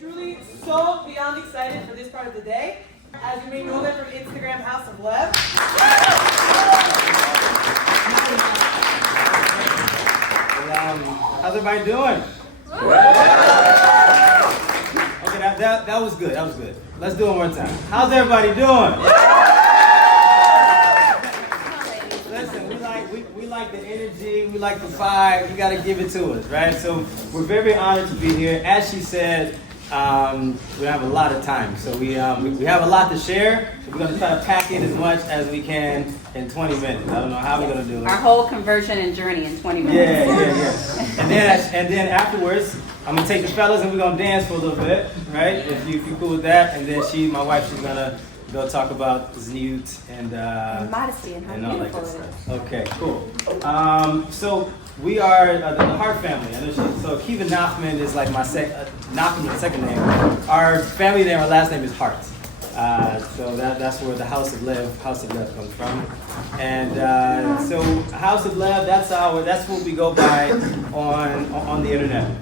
Truly so beyond excited for this part of the day. As you may know them from Instagram, House of Lev. How's everybody doing? Okay, that was good. That was good. Let's do it one more time. How's everybody doing? Listen, we like the energy, we like the vibe. You got to give it to us, right? So we're very honored to be here. As she said, we have a lot of time, so we have a lot to share. We're going to try to pack in as much as we can in 20 minutes. I don't know how we're going to do it. Our whole conversion and journey in 20 minutes. Yeah. And then afterwards, I'm going to take the fellas and we're going to dance for a little bit, right? If you're cool with that. And then my wife, she's going to go talk about Znut and modesty and how beautiful it is. Okay, cool. So we are the Hart family. I know so Kiva Nachman is like my second name. Our family name, our last name is Harts. So that's where the House of Lev comes from. And so House of Lev, that's what we go by on the internet.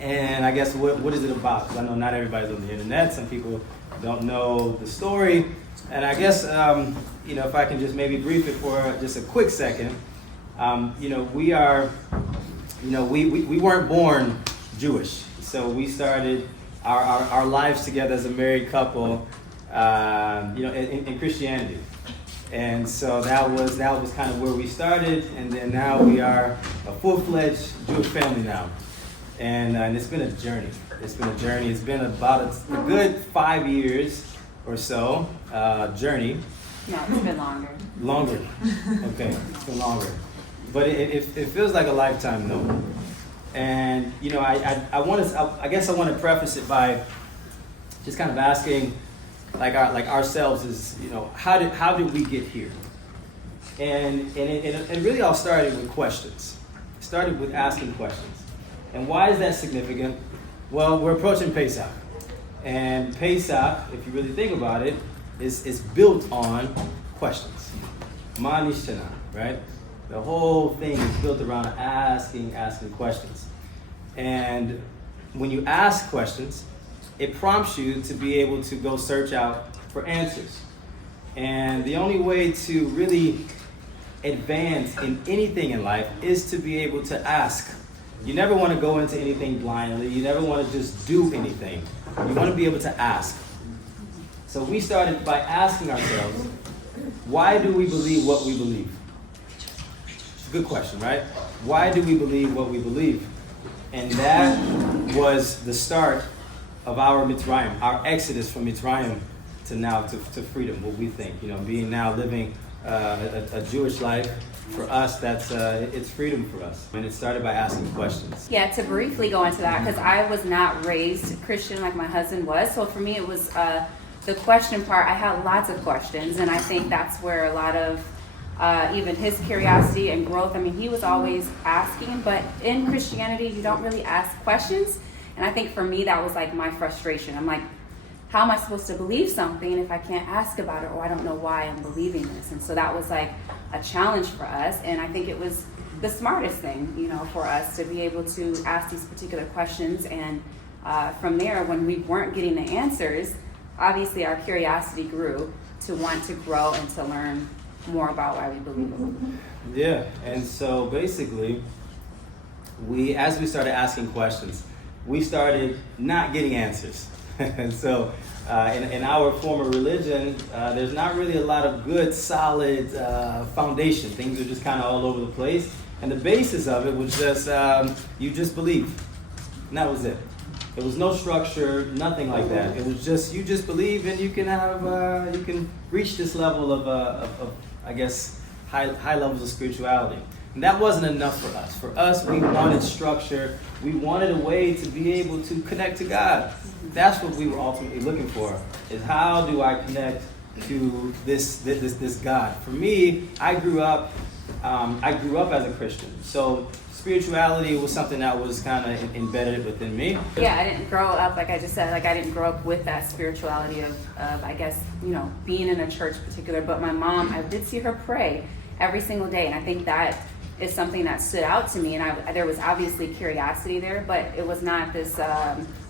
And I guess what is it about? Because I know not everybody's on the internet. Some people don't know the story. And I guess if I can just maybe brief it for just a quick second. We weren't born Jewish. So we started our lives together as a married couple, in Christianity. And so that was kind of where we started, and then now we are a full-fledged Jewish family now. And it's been a journey. It's been about a good 5 years or so journey. No, it's been longer. Longer. Okay, it's been longer. But it feels like a lifetime though. And I guess I want to preface it by just kind of asking ourselves is, how did we get here? And it really all started with questions. It started with asking questions. And why is that significant? Well, we're approaching Pesach. And Pesach, if you really think about it, is built on questions. Ma nishtana, right? The whole thing is built around asking questions. And when you ask questions, it prompts you to be able to go search out for answers. And the only way to really advance in anything in life is to be able to ask. You never want to go into anything blindly. You never want to just do anything. You want to be able to ask. So we started by asking ourselves, why do we believe what we believe? It's a good question, right? Why do we believe what we believe? And that was the start of our Mitzrayim, our exodus from Mitzrayim to now to freedom, what we think. Being now living a Jewish life, for us, that's it's freedom for us. And it started by asking questions. Yeah, to briefly go into that, because I was not raised Christian like my husband was. So for me, it was the question part. I had lots of questions, and I think that's where a lot of even his curiosity and growth. I mean, he was always asking, but in Christianity, you don't really ask questions. And I think for me, that was like my frustration. I'm like, how am I supposed to believe something if I can't ask about it, or I don't know why I'm believing this? And so that was like a challenge for us. And I think it was the smartest thing, for us to be able to ask these particular questions. And from there, when we weren't getting the answers, obviously our curiosity grew to want to grow and to learn more about why we believe what we believe. Yeah, and so basically, as we started asking questions, we started not getting answers. And so in our former religion, there's not really a lot of good, solid foundation. Things are just kind of all over the place. And the basis of it was just, you just believe. And that was it. There was no structure, nothing like that. It was just, you just believe, and you can reach this level of I guess, high levels of spirituality. And that wasn't enough for us. For us, we wanted structure. We wanted a way to be able to connect to God. That's what we were ultimately looking for, is how do I connect to this God? For me, I grew up as a Christian. So spirituality was something that was kind of embedded within me. Yeah, I didn't grow up, like I just said, I didn't grow up with that spirituality of I guess, being in a church in particular. But my mom, I did see her pray every single day. And I think that is something that stood out to me. And there was obviously curiosity there, but it was not this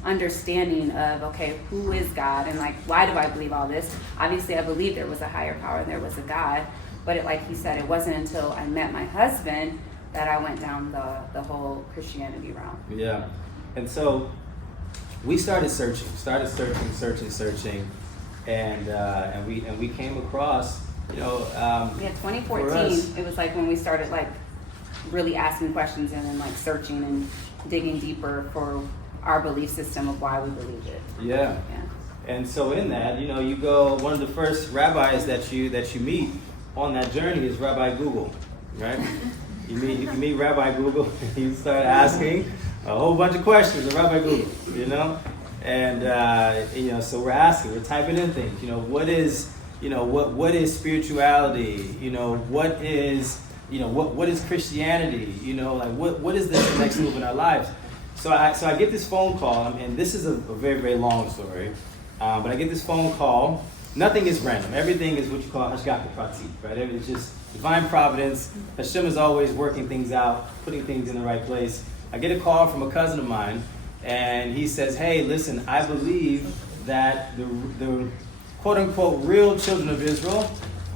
understanding of, okay, who is God, and like, why do I believe all this? Obviously, I believe there was a higher power and there was a God, but like he said, it wasn't until I met my husband that I went down the whole Christianity route. Yeah. And so we started searching, and we came across, you know, 2014, it was like when we started like really asking questions and then like searching and digging deeper for our belief system of why we believed it. Yeah. And so in that, you know, you go, one of the first rabbis that you meet on that journey is Rabbi Google, right? You meet Rabbi Google, and you start asking a whole bunch of questions of Rabbi Google, you know? And, you know, so we're typing in things, you know, what is spirituality? You know, what is Christianity? You know, like what is this next move in our lives? So I get this phone call, and this is a very, very long story, but I get this phone call. Nothing is random. Everything is what you call hashgacha pratit, right? It's just divine providence. Hashem is always working things out, putting things in the right place. I get a call from a cousin of mine, and he says, hey, listen, I believe that the quote-unquote real children of Israel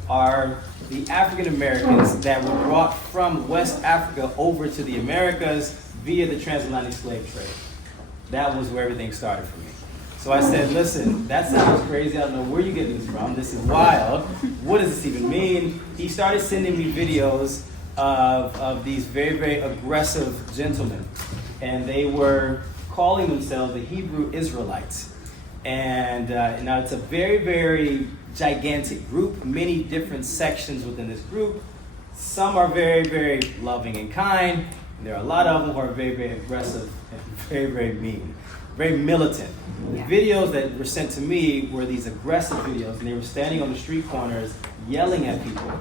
are the African Americans that were brought from West Africa over to the Americas via the transatlantic slave trade. That was where everything started for me. So I said, listen, that sounds crazy. I don't know where you're getting this from. This is wild. What does this even mean? He started sending me videos of these very, very aggressive gentlemen. And they were calling themselves the Hebrew Israelites. And now it's a very, very gigantic group, many different sections within this group. Some are very, very loving and kind. And there are a lot of them who are very, very aggressive and very, very mean, very militant. Yeah. The videos that were sent to me were these aggressive videos, and they were standing on the street corners yelling at people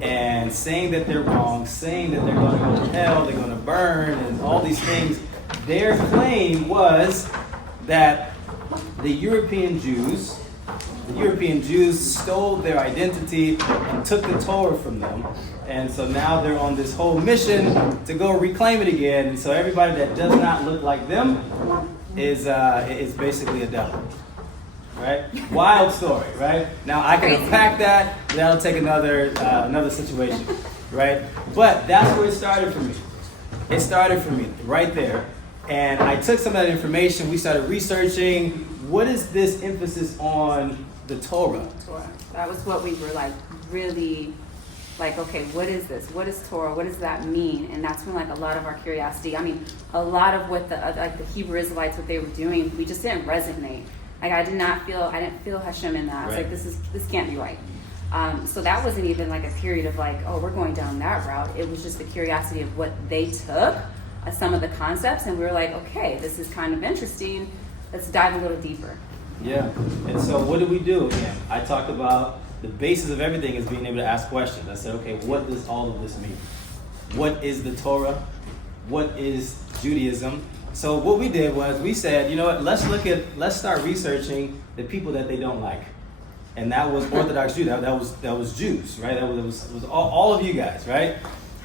and saying that they're wrong, saying that they're going to go to hell, they're going to burn, and all these things. Their claim was that the European Jews stole their identity and took the Torah from them. And so now they're on this whole mission to go reclaim it again. And so everybody that does not look like them is basically a devil. Right? Wild story, right? Now I can unpack that, but that'll take another situation. Right? But that's where it started for me. It started for me right there. And I took some of that information, we started researching, what is this emphasis on the Torah? That was what we were like, really, like, okay, what is this? What is Torah? What does that mean? And that's when like a lot of our curiosity, I mean, a lot of what the Hebrew Israelites, what they were doing, we just didn't resonate. Like I didn't feel Hashem in that. I was like, this can't be right. So that wasn't even like a period of like, oh, we're going down that route. It was just the curiosity of what they took, some of the concepts, and we were like, okay, this is kind of interesting. Let's dive a little deeper. Yeah. And so what did we do? Again, I talked about the basis of everything is being able to ask questions. I said, okay, what does all of this mean? What is the Torah? What is Judaism? So what we did was we said, you know what, let's start researching the people that they don't like. And that was Orthodox Jews. That was Jews, right? That was all of you guys, right?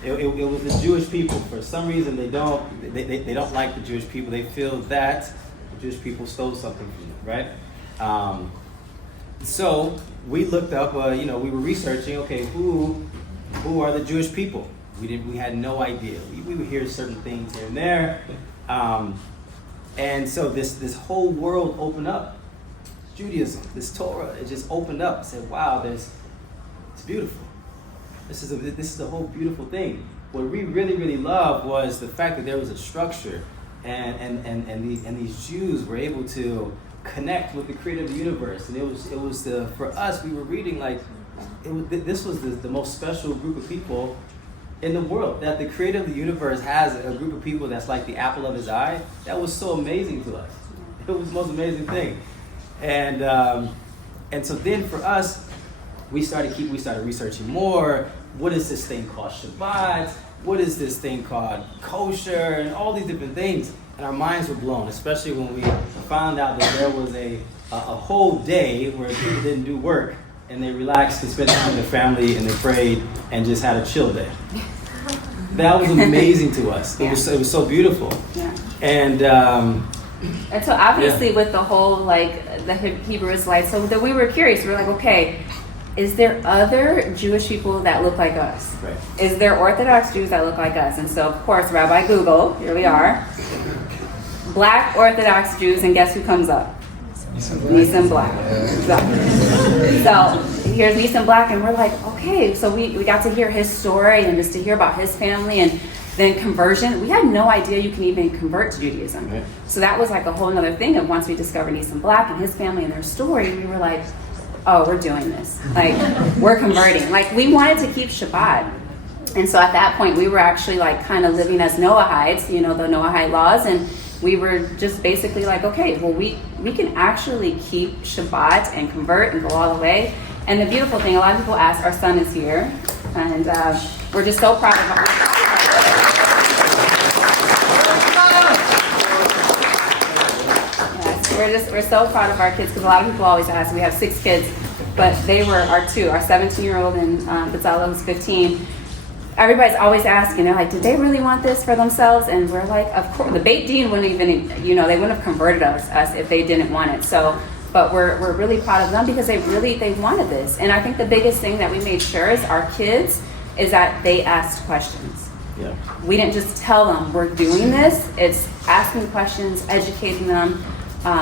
It was the Jewish people. For some reason, they don't like the Jewish people. They feel that the Jewish people stole something from them, right? So we looked up. We were researching. Okay, who are the Jewish people? We had no idea. We would hear certain things here and there, and so this whole world opened up. Judaism, this Torah, it just opened up and said, "Wow, it's beautiful. This is a whole beautiful thing." What we really, really loved was the fact that there was a structure, and these Jews were able to connect with the Creator of the universe, and it was for us. We were reading like this was the most special group of people in the world. That the Creator of the universe has a group of people that's like the apple of His eye. That was so amazing to us. It was the most amazing thing. And so then for us, we started researching more. What is this thing called Shabbat? What is this thing called kosher? And all these different things. And our minds were blown, especially when we found out that there was a whole day where people didn't do work and they relaxed and spent time with their family and they prayed and just had a chill day. That was amazing to us. It was so beautiful. Yeah. And so obviously with the whole like the Hebrew Israelites, so that we were curious. We were like, okay, is there other Jewish people that look like us? Right. Is there Orthodox Jews that look like us? And so of course, Rabbi Google, here we are. Black Orthodox Jews, and guess who comes up? Nissan Black. Exactly. So here's Nissan Black, and we're like, okay, so we got to hear his story and just to hear about his family and then conversion. We had no idea you can even convert to Judaism. Right. So that was like a whole other thing. And once we discovered Nissan Black and his family and their story, we were like, oh, we're doing this. Like, we're converting. Like, we wanted to keep Shabbat. And so at that point, we were actually like kind of living as Noahites, you know, the Noahide laws. And we were just basically like, okay, well, we can actually keep Shabbat and convert and go all the way. And the beautiful thing, a lot of people ask, our son is here. And we're just so proud of our We're so proud of our kids because a lot of people always ask. We have 6 kids, but they were our 2, our 17-year-old and Bezalel, who's 15. Everybody's always asking. They're like, did they really want this for themselves? And we're like, of course. The Beit Din wouldn't even, you know, they wouldn't have converted us if they didn't want it. So, but we're really proud of them because they wanted this. And I think the biggest thing that we made sure is our kids is that they asked questions. Yeah. We didn't just tell them we're doing this. It's asking questions, educating them.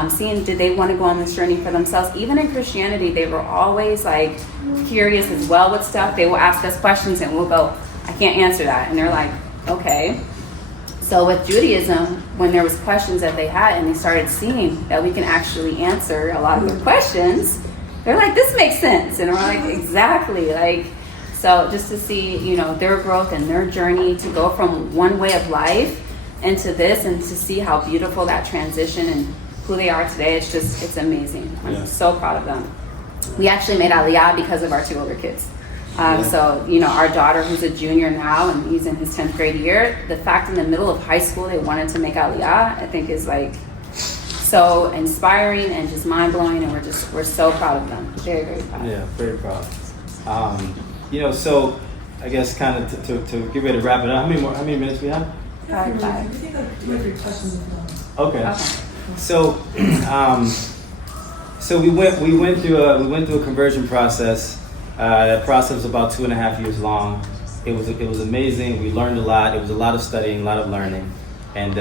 Seeing did they want to go on this journey for themselves. Even in Christianity, they were always like curious as well with stuff. They will ask us questions and we'll go, I can't answer that. And they're like, okay. So with Judaism, when there was questions that they had and they started seeing that we can actually answer a lot of their questions, they're like, this makes sense. And we're like, exactly. Like, so just to see, you know, their growth and their journey to go from one way of life into this and to see how beautiful that transition and who they are today, it's amazing. I'm so proud of them. We actually made Aliyah because of our 2 older kids. So, you know, our daughter, who's a junior now, and he's in his 10th grade year, the fact in the middle of high school they wanted to make Aliyah, I think is like so inspiring and just mind-blowing, and we're so proud of them. Very, very proud. Yeah, very proud. You know, so I guess kind of to get ready to wrap it up, how many minutes we have? 5. We think like 2 or 3 questions. Okay. So, so we went through a conversion process. That process was about 2.5 years long. It was amazing. We learned a lot. It was a lot of studying, a lot of learning, and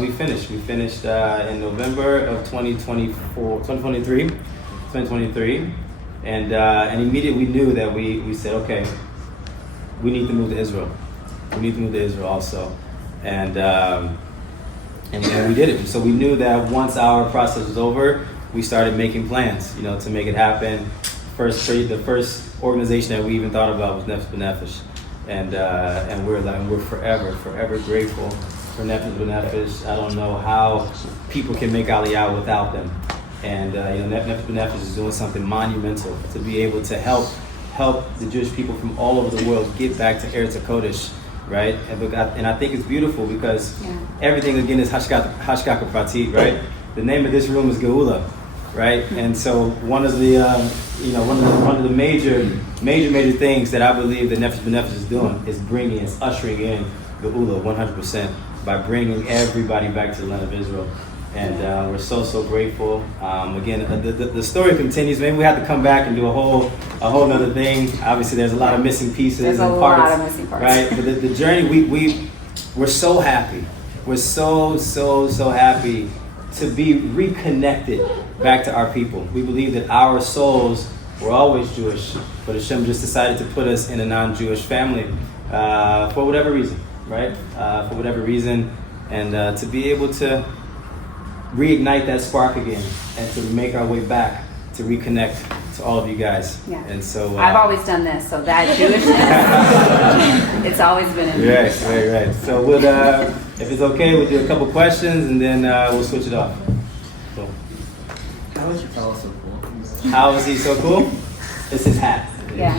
we finished. We finished in November of 2023, and immediately we knew that we said, okay, we need to move to Israel. We need to move to Israel also, and we did it. So we knew that once our process was over, we started making plans, you know, to make it happen. The first organization that we even thought about was Nefesh B'Nefesh, and we're forever grateful for Nefesh B'Nefesh. I don't know how people can make Aliyah without them, and you know, Nefesh B'Nefesh is doing something monumental to be able to help the Jewish people from all over the world get back to Eretz HaKodesh. Right, and I think it's beautiful because everything again is hashgacha pratit, right? The name of this room is Geula, right? And so one of the major things that I believe that Nefesh B'Nefesh is doing is ushering in Geula 100% by bringing everybody back to the land of Israel. And we're so grateful. Again, the story continues. Maybe we have to come back and do a whole nother thing. Obviously, there's a lot of missing pieces and parts. There's a lot of missing parts, right? But the journey, we're so happy. We're so happy to be reconnected back to our people. We believe that our souls were always Jewish, but Hashem just decided to put us in a non-Jewish family for whatever reason, right? For whatever reason, and to be able to reignite that spark again and to make our way back to reconnect to all of you guys. Yeah. And so I've always done this, so that Jewishness, it's always been in me. Right. So we'll, if it's okay, we'll do a couple questions and then we'll switch it off. Cool. How is your fellow so cool? How is he so cool? It's his hat. Yeah.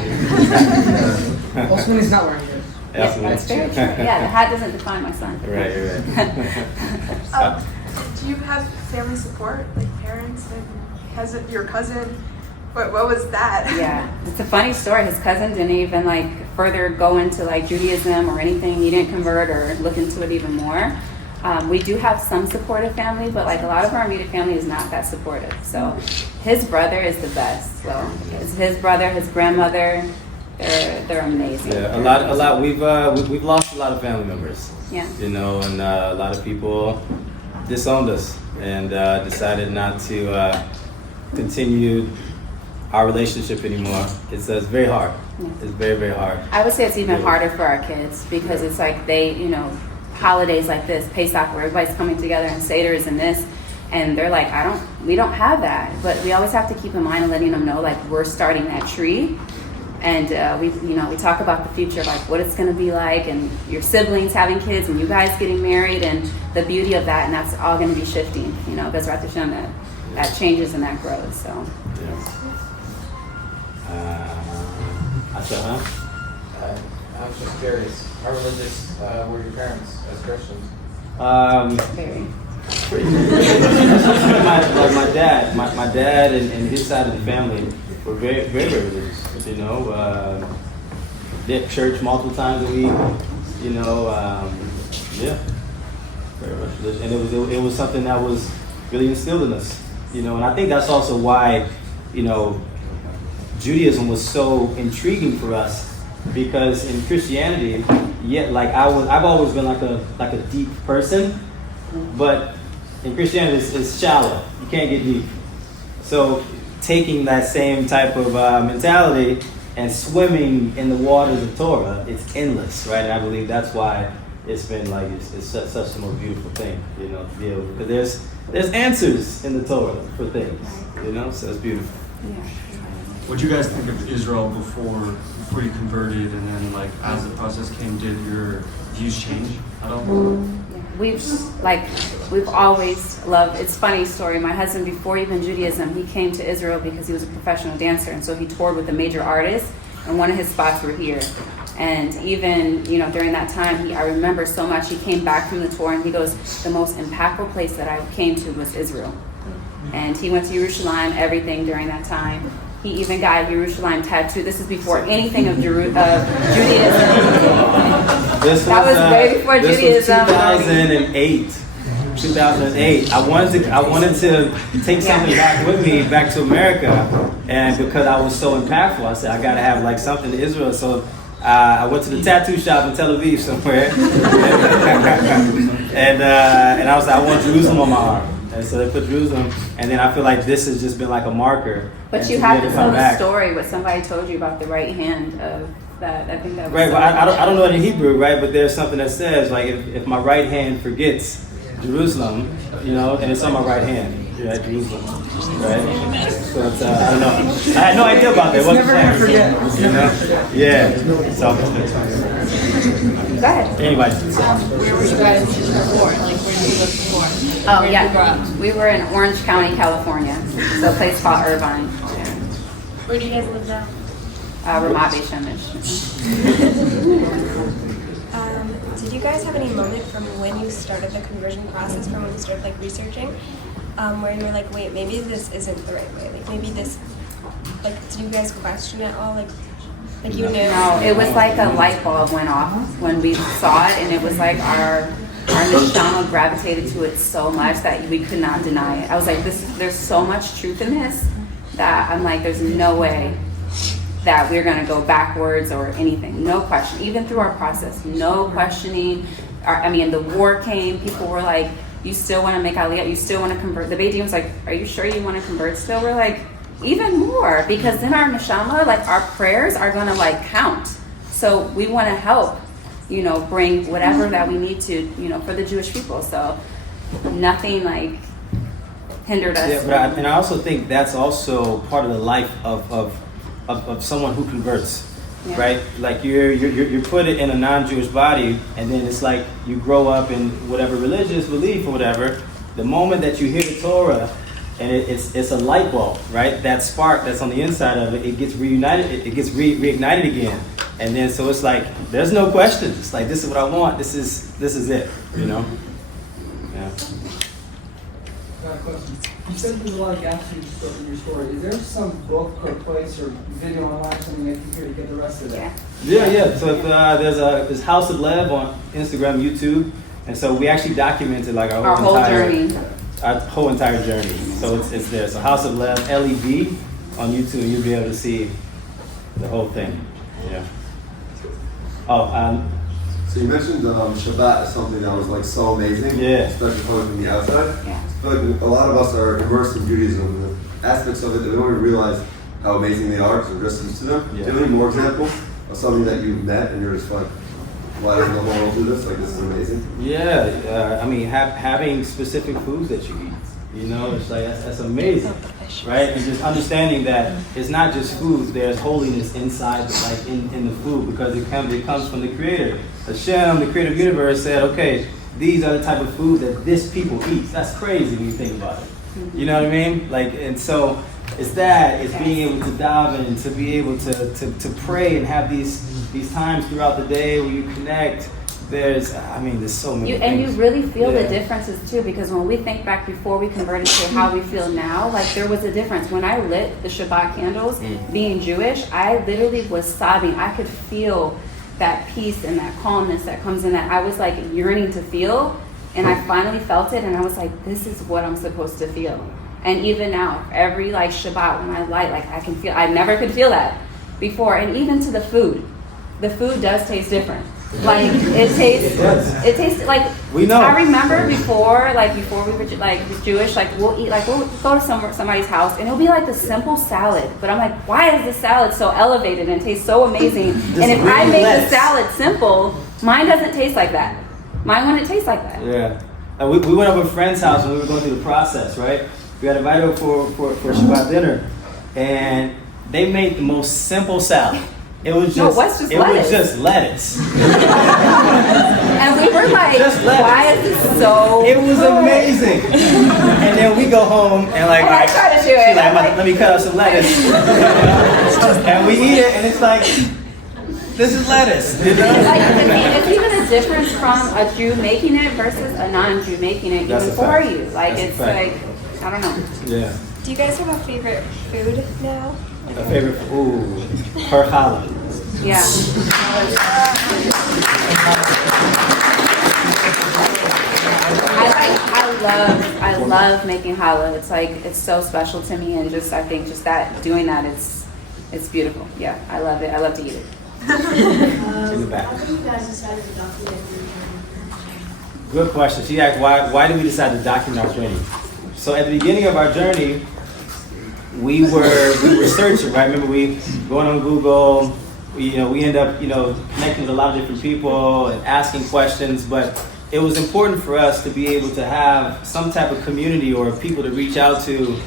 Also when he's not wearing it. That's very true. Yeah, the hat doesn't define my son. Right. Do you have family support, like parents and your cousin? What was that? Yeah, it's a funny story. His cousin didn't even like further go into like Judaism or anything. He didn't convert or look into it even more. We do have some supportive family, but like a lot of our immediate family is not that supportive. So his brother is the best. So his brother, his grandmother, they're amazing. Yeah, a lot. We've lost a lot of family members. Yeah. You know, and a lot of people disowned us and decided not to continue our relationship anymore. It's very hard. Yeah. It's very, very hard. I would say it's even harder for our kids because it's like they, holidays like this, Pesach, where everybody's coming together and Seder's and this, and they're like, we don't have that. But we always have to keep in mind and letting them know, like, we're starting that tree. And we talk about the future, like what it's going to be like, and your siblings having kids, and you guys getting married, and the beauty of that, and that's all going to be shifting, because Rosh Hashanah, that changes and that grows. So. Yeah. I said, huh? I was just curious, how religious were your parents as Christians? Very. my dad and his side of the family were very, very, very religious. They at church multiple times a week. Yeah, very much religious. And it was something that was really instilled in us. And I think that's also why, Judaism was so intriguing for us, because in Christianity, I've always been like a deep person, but in Christianity it's shallow. You can't get deep. So taking that same type of mentality and swimming in the waters of Torah, it's endless, right? And I believe that's why it's been like it's such a more beautiful thing, to be able, because there's answers in the Torah for things, so it's beautiful. Yeah. What do you guys think of Israel before you converted, and then as the process came, did your views change at all? We've always loved. It's a funny story. My husband, before even Judaism, he came to Israel because he was a professional dancer, and so he toured with the major artists, and one of his spots were here. And even during that time, I remember so much. He came back from the tour, and he goes, "The most impactful place that I came to was Israel." And he went to Jerusalem, everything during that time. He even got a Jerusalem tattoo. This is before anything of Judaism. That was way before Judaism. Was 2008. I wanted to take something back with me, back to America, and because I was so impactful, I said I gotta have something to Israel. So I went to the tattoo shop in Tel Aviv somewhere, and I was like, I want Jerusalem on my arm. And so they put Jerusalem, and then I feel like this has just been like a marker. But you have to tell the story, what somebody told you about the right hand of that. I think that was right. Well, I don't know it in Hebrew, right? But there's something that says if my right hand forgets Jerusalem, and it's on my right hand, right? Jerusalem, right? So it's, I don't know. I had no idea about that. What's never gonna forget. Yeah. So. Go ahead. Anyway. Where were you guys before? Where did you live before? Oh, Where did you grow up? We were in Orange County, California. So a place called Irvine. Where do you guys live now? Ramat Beit Shemesh. Did you guys have any moment from when you started the conversion process, from when you started researching, where you were like, wait, maybe this isn't the right way? Maybe this, did you guys question it all? You knew? No, it was like a light bulb went off when we saw it, and it was like our neshama gravitated to it so much that we could not deny it. I was like, there's so much truth in this that I'm like, there's no way that we're going to go backwards or anything. No question. Even through our process, no questioning. The war came. People were like, you still want to make Aliyah? You still want to convert? The Beit Din was like, are you sure you want to convert still? We're like, even more, because then our neshama, our prayers are going to count. So we want to help, bring whatever that we need to, for the Jewish people. So nothing hindered us. Yeah, but I also think that's also part of the life of someone who converts, Yeah. right? You're put in a non-Jewish body, and then it's like you grow up in whatever religious belief or whatever. The moment that you hear the Torah, and it's a light bulb, right? That spark that's on the inside of it, it gets reunited, it gets reignited again, and then so it's like there's no questions. It's like, this is what I want. This is it, Yeah. Got a question. You said there's a lot of gaps in your story. Is there some book or place or video online, something that you hear to get the rest of it? Yeah. Yeah. So if, there's House of Lev on Instagram, YouTube. And so we actually documented like Our whole journey. Our whole entire journey. So it's there. So House of Lev, LEV on YouTube, and you'll be able to see the whole thing. Yeah. Oh, so you mentioned Shabbat as something that was like so amazing, yeah, especially coming from the outside. Yeah. I feel like a lot of us are immersed in Judaism, and the aspects of it that we don't even realize how amazing they are because we're just used to them. Yeah. Do you have any more examples of something that you've met and you're just like, why doesn't the whole world do this? Like, this is amazing. Yeah, I mean, having specific foods that you eat. You know, it's like that's amazing, right? And just understanding that it's not just food. There's holiness inside, like in the food, because it comes from the Creator. Hashem, the Creator of the universe, said, okay, these are the type of food that this people eat. That's crazy when you think about it. You know what I mean? Like, and so it's being able to dive in, to be able to pray and have these times throughout the day where you connect. There's so many things. And you really feel Yeah. the differences too, because when we think back before we converted to how we feel now, like there was a difference. When I lit the Shabbat candles, being Jewish, I literally was sobbing. I could feel that peace and that calmness that comes in that I was like yearning to feel, and I finally felt it, and I was like, this is what I'm supposed to feel. And even now, every like Shabbat when I light, like I can feel, I never could feel that before. And even to the food does taste different. Like it tastes like we know. I remember before we were like Jewish, like we'll go to somebody's house and it'll be like the simple salad, but I'm like, why is the salad so elevated and tastes so amazing? And if I make the salad simple, mine doesn't taste like that. Mine wouldn't taste like that. Yeah, we went over a friend's house when we were going through the process, right? We got invited for Shabbat dinner, and they made the most simple salad. It was just lettuce. And we were like, why is this so It was amazing. And then we go home and like, I try to do it. she's like, let me cut up some lettuce. And we eat it and it's like, this is lettuce. You know? It's even a difference from a Jew making it versus a non-Jew making it even for you. Like it's like, I don't know. Yeah. Do you guys have a favorite food now? A favorite her challah. Yeah. I love making challah. It's like it's so special to me, and just I think just that doing that it's beautiful. Yeah, I love it. I love to eat it. In the back. How did you guys decide to document your journey? Good question. She asked why did we decide to document our journey? So at the beginning of our journey, we were searching, right? Remember we going on Google, we end up, connecting with a lot of different people and asking questions, but it was important for us to be able to have some type of community or people to reach out to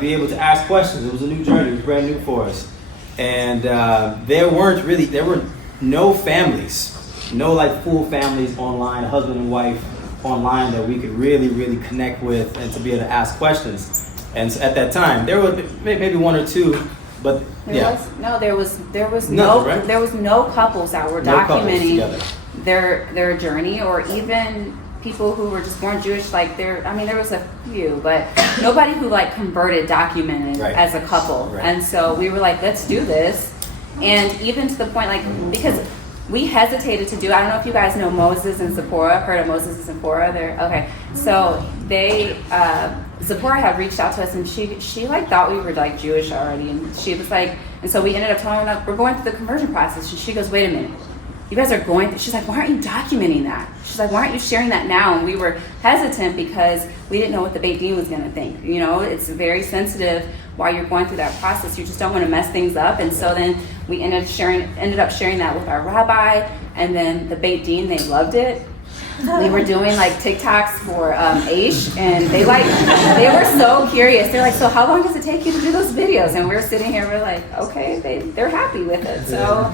be able to ask questions. It was a new journey, it was brand new for us. And there were no families, no like full families online, a husband and wife online that we could really, really connect with and to be able to ask questions. And so at that time, there were maybe one or two, but there was no couples that were documenting their journey, or even people who were just born Jewish. Like there was a few, but nobody who like converted documented as a couple. Right. And so we were like, let's do this. And even to the point, like, because we hesitated to do, I don't know if you guys know Moses and Zipporah, heard of Moses and Zipporah? So they, Zipporah had reached out to us, and she like thought we were like Jewish already, and she was like, and so we ended up telling her, like, we're going through the conversion process, and she goes, wait a minute, you guys are going through, she's like, why aren't you documenting that? She's like, why aren't you sharing that now? And we were hesitant because we didn't know what the Beit Din was gonna think. It's very sensitive while you're going through that process. You just don't want to mess things up. And so then we ended up sharing that with our rabbi, and then the Beit Din, they loved it. We were doing like TikToks for Aish, and they were so curious. They're like, so how long does it take you to do those videos? And we're sitting here, we're like, okay, they're happy with it. So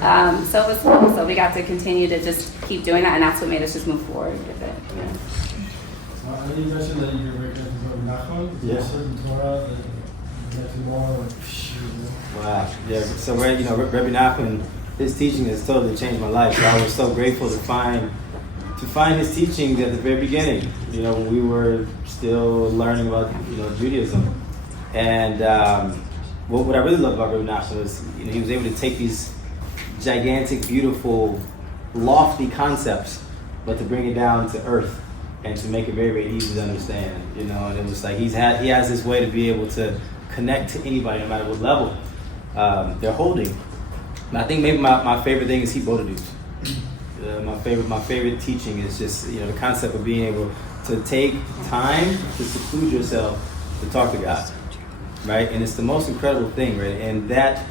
it was cool. So we got to continue to just keep doing that, and that's what made us just move forward with it. I know you mentioned that you're very connected to Rabbi Nachman. Is there a certain Torah that you connect to more? Wow. Yeah. So Rabbi Nachman, his teaching has totally changed my life. So I was so grateful to find his teachings at the very beginning. When we were still learning about Judaism. And what I really love about Rabbi Nachman was he was able to take these gigantic, beautiful, lofty concepts but to bring it down to earth and to make it very, very easy to understand, you know. And it was like he has this way to be able to connect to anybody, no matter what level they're holding. And I think maybe my favorite thing is Hitbodedut. My favorite teaching is just, you know, the concept of being able to take time to seclude yourself to talk to God, right? And it's the most incredible thing, right? And that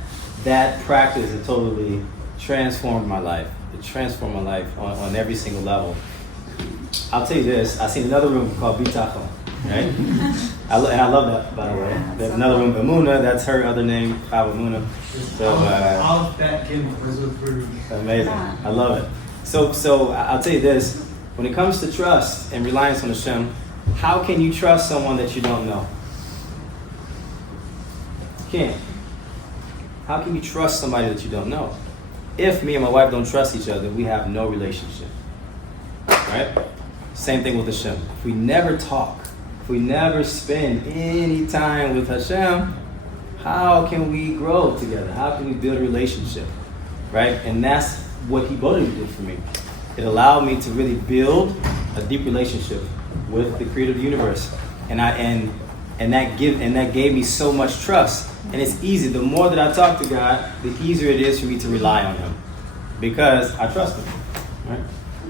practice has totally transformed my life. It transformed my life on every single level. I'll tell you this, I seen another room called Bitachon, right? And I love that, by the way. There's another room, Amuna, that's her other name, Amuna. So, all of that came was amazing, I love it. So I'll tell you this, when it comes to trust and reliance on Hashem, how can you trust someone that you don't know? You can't. How can you trust somebody that you don't know? If me and my wife don't trust each other, we have no relationship, right? Same thing with Hashem. If we never talk, if we never spend any time with Hashem, how can we grow together? How can we build a relationship, right? And that's what Hitbodedut did for me. It allowed me to really build a deep relationship with the creator of the universe. And that gave me so much trust. And it's easy. The more that I talk to God, the easier it is for me to rely on him. Because I trust him. Right?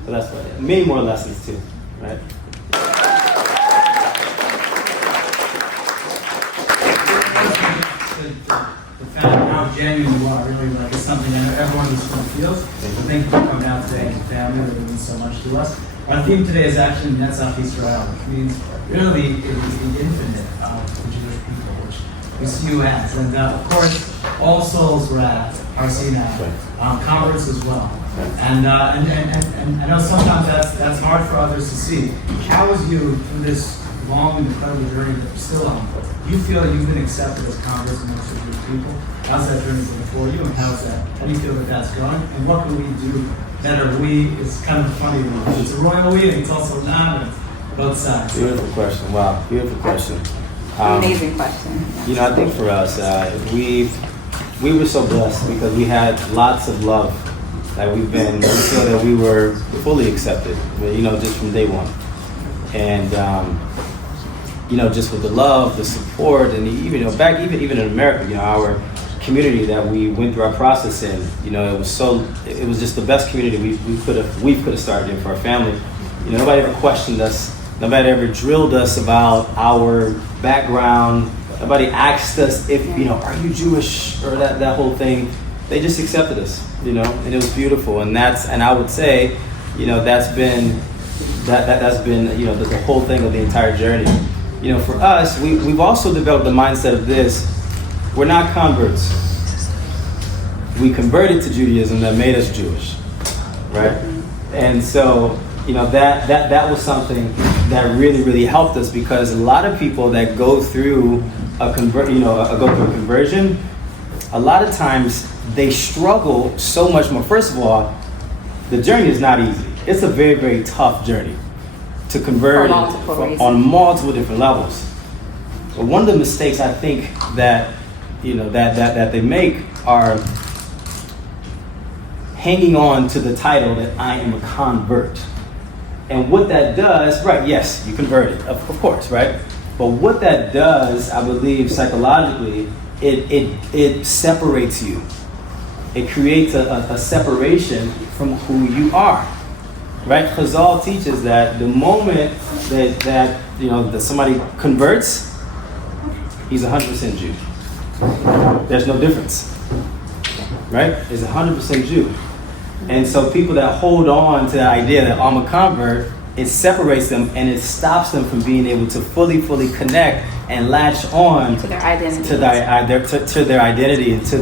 So that's what many more lessons too. Right? The fact how genuine you are really like is something that everyone in this room feels. So thank you for coming out today as a family. That means so much to us. Our theme today is actually Netzach Israel, which means really it is the infinite of the Jewish people, which we see you as. And of course, all souls were at Harts, converts as well. And I know sometimes that's hard for others to see. How was you through this long and incredible journey that you're still on? Do you feel that you've been accepted as converts amongst the Jewish people? How's that journey going for you, and how do you feel that that's going? And what can we do better? It's kind of funny. It's a royal we, and it's also not. Both sides. Beautiful question. Wow, beautiful question. Amazing question. You know, I think for us, we were so blessed because we had lots of love. Like we feel that we were fully accepted, you know, just from day one. And you know, just with the love, the support, and even, you know, back even in America, you know, our community that we went through our process in, you know, it was just the best community we could have started in for our family. You know, nobody ever questioned us. Nobody ever drilled us about our background. Nobody asked us if, you know, are you Jewish or that whole thing. They just accepted us, you know, and it was beautiful. And I would say, you know, that's been, you know, the whole thing of the entire journey. You know, for us, we've also developed the mindset of this: we're not converts. We converted to Judaism that made us Jewish, right? And so, you know, that was something that really, really helped us, because a lot of people that go through a conversion, a lot of times they struggle so much more. First of all, the journey is not easy. It's a very, very tough journey to convert on multiple different levels. But one of the mistakes I think that, you know, that they make are hanging on to the title that I am a convert. And what that does, right, yes, you converted, of course, right? But what that does, I believe, psychologically, it separates you. It creates a separation from who you are, right? Chazal teaches that the moment that you know that somebody converts, he's 100% Jew. There's no difference, right? He's 100% Jew. And so people that hold on to the idea that I'm a convert, it separates them and it stops them from being able to fully connect and latch on to their identity, to their identity and to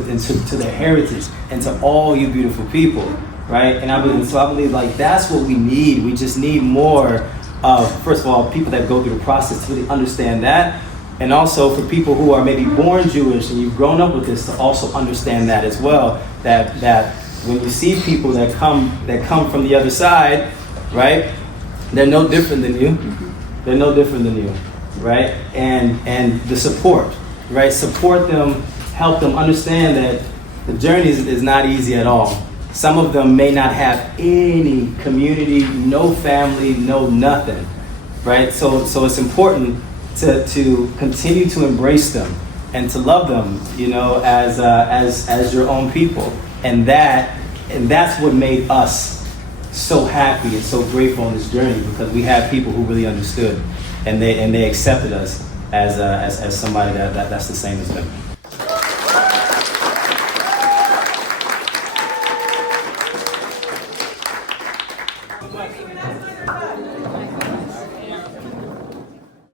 their heritage and to all you beautiful people, right? And I believe like that's what we need. We just need more of, first of all, people that go through the process to really understand that, and also for people who are maybe born Jewish and you've grown up with this to also understand that as well. That when you see people that come from the other side, right? They're no different than you. They're no different than you, right? And the support, right? Support them, help them understand that the journey is not easy at all. Some of them may not have any community, no family, no nothing, right? So it's important to continue to embrace them and to love them, you know, as your own people. And that's what made us so happy and so grateful on this journey, because we had people who really understood, and they accepted us as somebody that's the same as them.